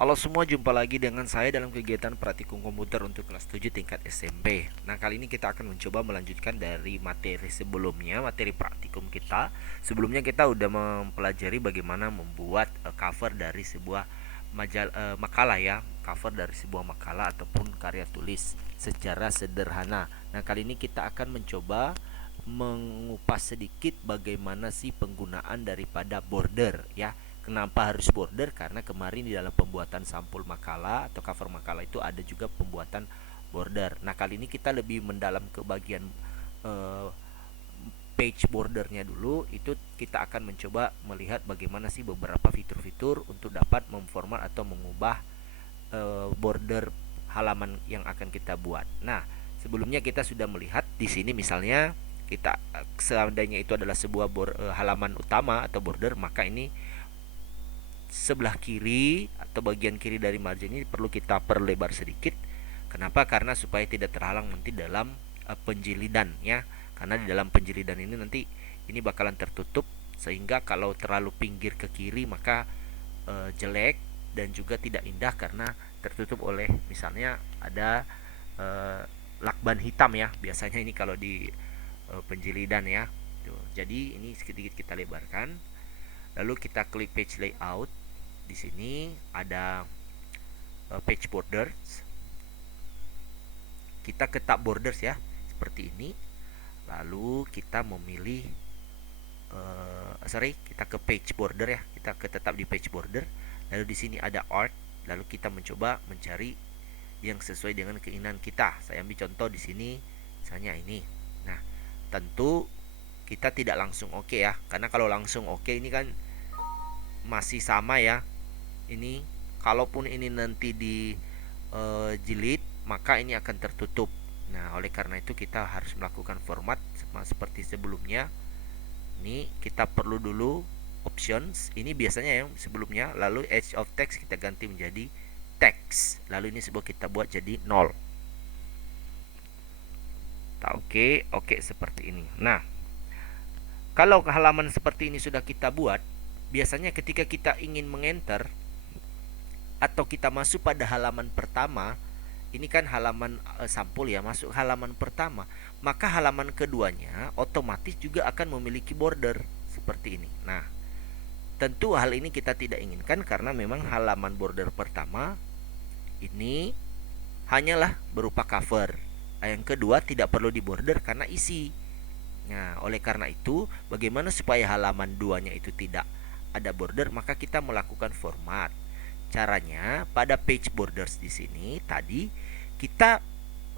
Halo semua, jumpa lagi dengan saya dalam kegiatan praktikum komputer untuk kelas 7 tingkat SMP. Nah, kali ini kita akan mencoba melanjutkan dari materi sebelumnya, materi praktikum kita. Sebelumnya kita udah mempelajari bagaimana membuat cover dari sebuah makalah ya, cover dari sebuah makalah ataupun karya tulis secara sederhana. Nah, kali ini kita akan mencoba mengupas sedikit bagaimana sih penggunaan daripada border ya. Kenapa harus border? Karena kemarin di dalam pembuatan sampul makalah atau cover makalah itu ada juga pembuatan border. Nah, kali ini kita lebih mendalam ke bagian eh, page bordernya dulu. Itu kita akan mencoba melihat bagaimana sih beberapa fitur-fitur untuk dapat memformat atau mengubah border halaman yang akan kita buat. Nah, sebelumnya kita sudah melihat di sini misalnya kita seandainya itu adalah sebuah halaman utama atau border, maka ini sebelah kiri atau bagian kiri dari margin ini perlu kita perlebar sedikit. Kenapa? Karena supaya tidak terhalang nanti dalam penjilidan ya. Karena di dalam penjilidan ini nanti ini bakalan tertutup, sehingga kalau terlalu pinggir ke kiri maka jelek dan juga tidak indah karena tertutup oleh misalnya ada lakban hitam ya. Biasanya ini kalau di penjilidan ya. Tuh. Jadi ini sedikit kita lebarkan. Lalu kita klik page layout. Di sini ada page borders. Kita ke tab borders ya, seperti ini. Lalu kita memilih kita ke page border ya. Kita tetap di page border. Lalu di sini ada art. Lalu kita mencoba mencari yang sesuai dengan keinginan kita. Saya ambil contoh di sini, misalnya ini. Nah, tentu kita tidak langsung oke ya, karena kalau langsung oke ini kan masih sama ya. Ini kalaupun ini nanti di jilid, maka ini akan tertutup. Nah, oleh karena itu kita harus melakukan format seperti sebelumnya. Ini kita perlu dulu options. Ini biasanya yang sebelumnya. Lalu edge of text kita ganti menjadi text. Lalu ini sebuah kita buat jadi 0. Oke, seperti ini. Nah, kalau halaman seperti ini sudah kita buat, biasanya ketika kita ingin mengenter atau kita masuk pada halaman pertama, ini kan halaman sampul ya, masuk halaman pertama, maka halaman keduanya otomatis juga akan memiliki border seperti ini. Nah, tentu hal ini kita tidak inginkan karena memang halaman border pertama ini hanyalah berupa cover. Yang kedua tidak perlu di border karena isi. Nah, oleh karena itu, bagaimana supaya halaman duanya itu tidak ada border, maka kita melakukan format. Caranya pada page borders di sini tadi kita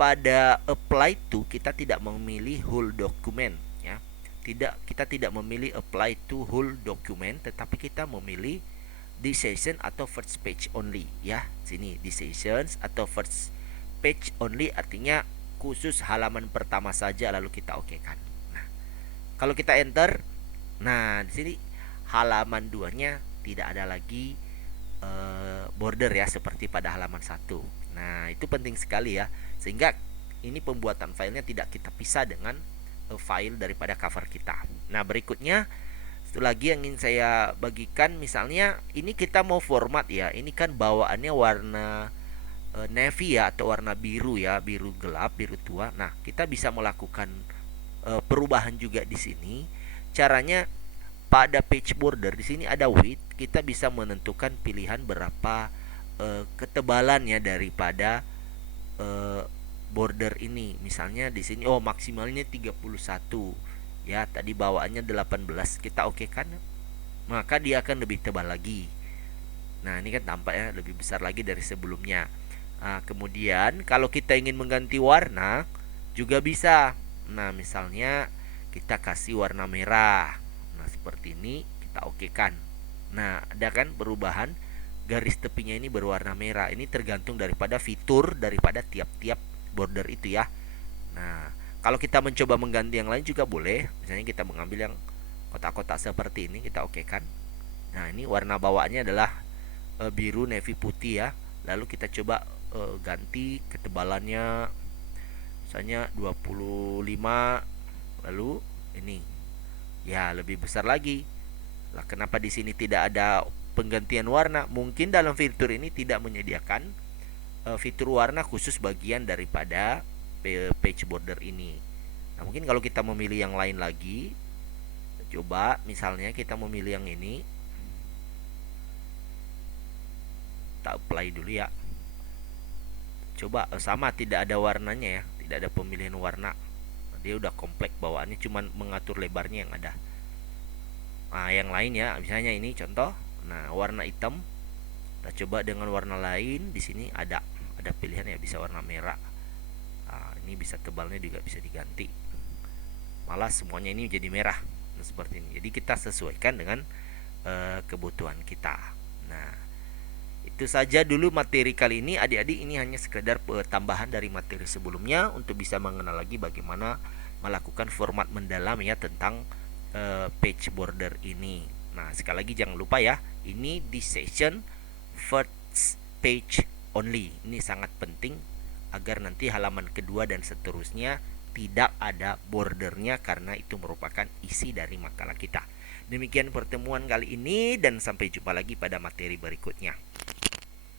pada apply to kita tidak memilih whole document ya. Kita tidak memilih apply to whole document, tetapi kita memilih decision atau first page only ya. Sini decisions atau first page only artinya khusus halaman pertama saja, lalu kita okekan. Nah, kalau kita enter, nah di sini halaman 2-nya tidak ada lagi border ya seperti pada halaman 1. Nah, itu penting sekali ya. Sehingga ini pembuatan filenya tidak kita pisah dengan file daripada cover kita. Nah, berikutnya satu lagi yang ingin saya bagikan, misalnya ini kita mau format ya. Ini kan bawaannya warna navy ya atau warna biru ya, biru gelap, biru tua. Nah, kita bisa melakukan perubahan juga di sini. Caranya pada page border di sini ada width, kita bisa menentukan pilihan berapa ketebalannya daripada eh, border ini. Misalnya di sini maksimalnya 31. Ya, tadi bawaannya 18. Kita oke kan? Maka dia akan lebih tebal lagi. Nah, ini kan tampaknya lebih besar lagi dari sebelumnya. Nah, kemudian kalau kita ingin mengganti warna juga bisa. Nah, misalnya kita kasih warna merah. Nah, seperti ini kita okekan. Nah, ada kan perubahan garis tepinya ini berwarna merah. Ini tergantung daripada fitur daripada tiap-tiap border itu ya. Nah, kalau kita mencoba mengganti yang lain juga boleh. Misalnya kita mengambil yang kotak-kotak seperti ini, kita okekan. Nah, ini warna bawaannya adalah biru navy putih ya. Lalu kita coba ganti ketebalannya misalnya 25, lalu ini ya lebih besar lagi. Lah, kenapa di sini tidak ada penggantian warna, mungkin dalam fitur ini tidak menyediakan fitur warna khusus bagian daripada page border ini. Nah, mungkin kalau kita memilih yang lain lagi, coba misalnya kita memilih yang ini, kita apply dulu ya. Coba sama, tidak ada warnanya ya, tidak ada pemilihan warna. Dia udah kompleks bawaannya, cuman mengatur lebarnya yang ada. Nah, yang lain ya, misalnya ini contoh. Nah, warna hitam. Kita coba dengan warna lain. Di sini ada pilihan ya, bisa warna merah. Nah, ini bisa tebalnya juga bisa diganti. Malah semuanya ini jadi merah. Nah, seperti ini. Jadi kita sesuaikan dengan kebutuhan kita. Nah, itu saja dulu materi kali ini adik-adik. Ini hanya sekedar tambahan dari materi sebelumnya untuk bisa mengenal lagi bagaimana melakukan format mendalam ya tentang page border ini. Nah, sekali lagi jangan lupa ya, ini di session first page only. Ini sangat penting agar nanti halaman kedua dan seterusnya tidak ada bordernya, karena itu merupakan isi dari makalah kita. Demikian pertemuan kali ini dan sampai jumpa lagi pada materi berikutnya.